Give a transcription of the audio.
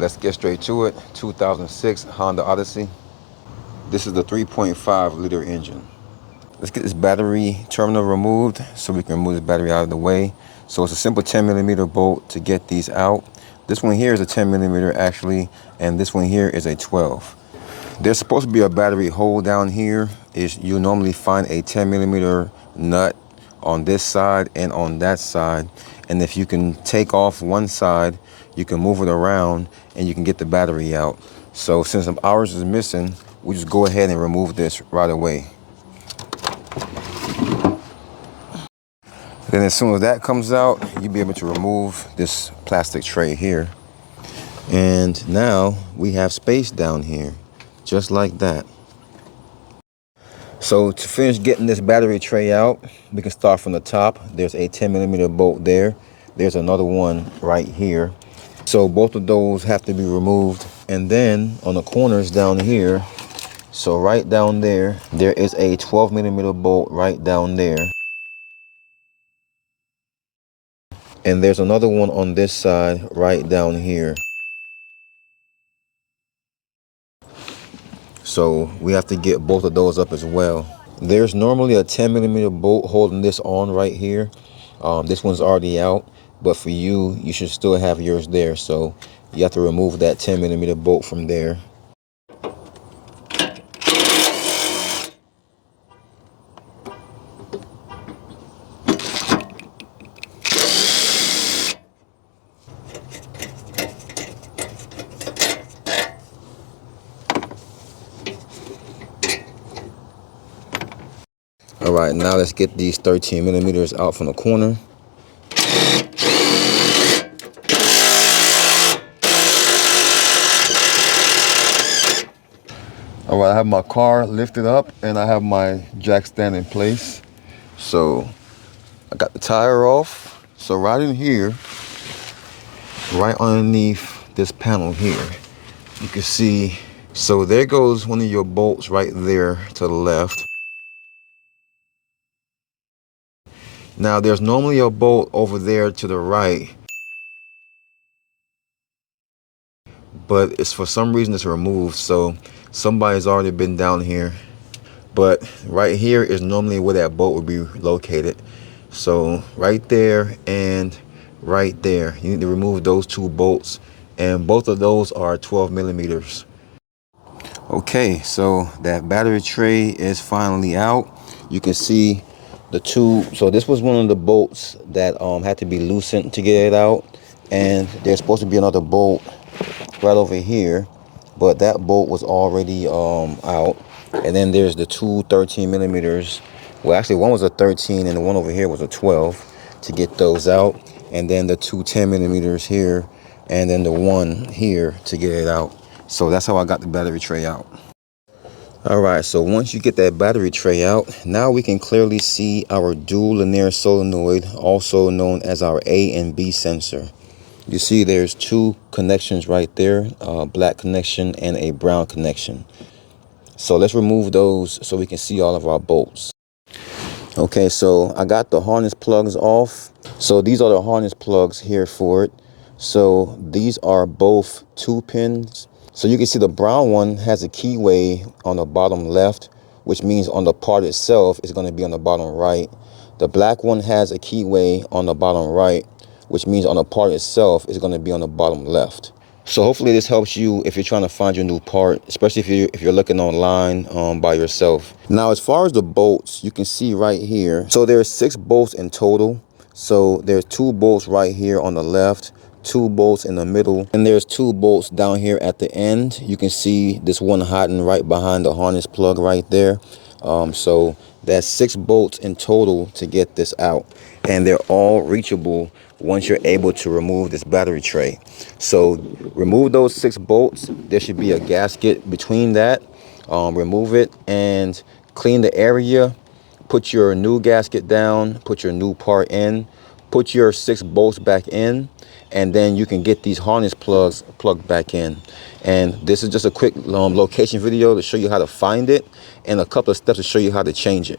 Let's get straight to it. 2006 Honda Odyssey. This is the 3.5 liter engine. Let's get this battery terminal removed so we can remove this battery out of the way. So it's a simple 10mm bolt to get these out. This one here is a 10mm actually, and this one here is a 12. There's supposed to be a battery hole down here. You normally find a 10mm nut on this side and on that side. And if you can take off one side, you can move it around and you can get the battery out. So since ours is missing, we just go ahead and remove this right away. Then as soon as that comes out, you'll be able to remove this plastic tray here. And now we have space down here, just like that. So to finish getting this battery tray out, we can start from the top. There's a 10mm bolt there. There's another one right here. So both of those have to be removed. And then on the corners down here, so right down there, there is a 12mm bolt right down there. And there's another one on this side right down here. So we have to get both of those up as well. There's normally a 10mm bolt holding this on right here. This one's already out, but for you, you should still have yours there. So you have to remove that 10mm bolt from there. All right, now let's get these 13mm out from the corner. All right, I have my car lifted up and I have my jack stand in place. So I got the tire off. So right in here, right underneath this panel here, you can see, so there goes one of your bolts right there to the left. Now there's normally a bolt over there to the right, but it's for some reason it's removed. So somebody's already been down here, but right here is normally where that bolt would be located. So right there and right there, you need to remove those two bolts, and both of those are 12mm. Okay, so that battery tray is finally out. You can see the two. So this was one of the bolts that had to be loosened to get it out, and there's supposed to be another bolt right over here, but that bolt was already out. And then there's the two 13mm. Well, actually one was a 13 and the one over here was a 12 to get those out. And then the two 10mm here, and then the one here to get it out. So that's how I got the battery tray out. All right, so once you get that battery tray out, now we can clearly see our dual linear solenoid, also known as our A and B sensor. You see there's two connections right there, a black connection and a brown connection. So let's remove those so we can see all of our bolts. Okay, so I got the harness plugs off. So these are the harness plugs here for it. So these are both 2 pins. So you can see the brown one has a keyway on the bottom left, which means on the part itself is going to be on the bottom right. The black one has a keyway on the bottom right, which means on the part itself is going to be on the bottom left. So hopefully this helps you if you're trying to find your new part, especially if you're looking online by yourself. Now, as far as the bolts, you can see right here. So there's 6 bolts in total. So there's 2 bolts right here on the left, 2 bolts in the middle, and there's 2 bolts down here at the end. You can see this one hiding right behind the harness plug right there. So that's 6 bolts in total to get this out, and they're all reachable once you're able to remove this battery tray. So remove those 6 bolts. There should be a gasket between that. Remove it and clean the area. Put your new gasket down, put your new part in, put your 6 bolts back in, and then you can get these harness plugs plugged back in. And this is just a quick location video to show you how to find it and a couple of steps to show you how to change it.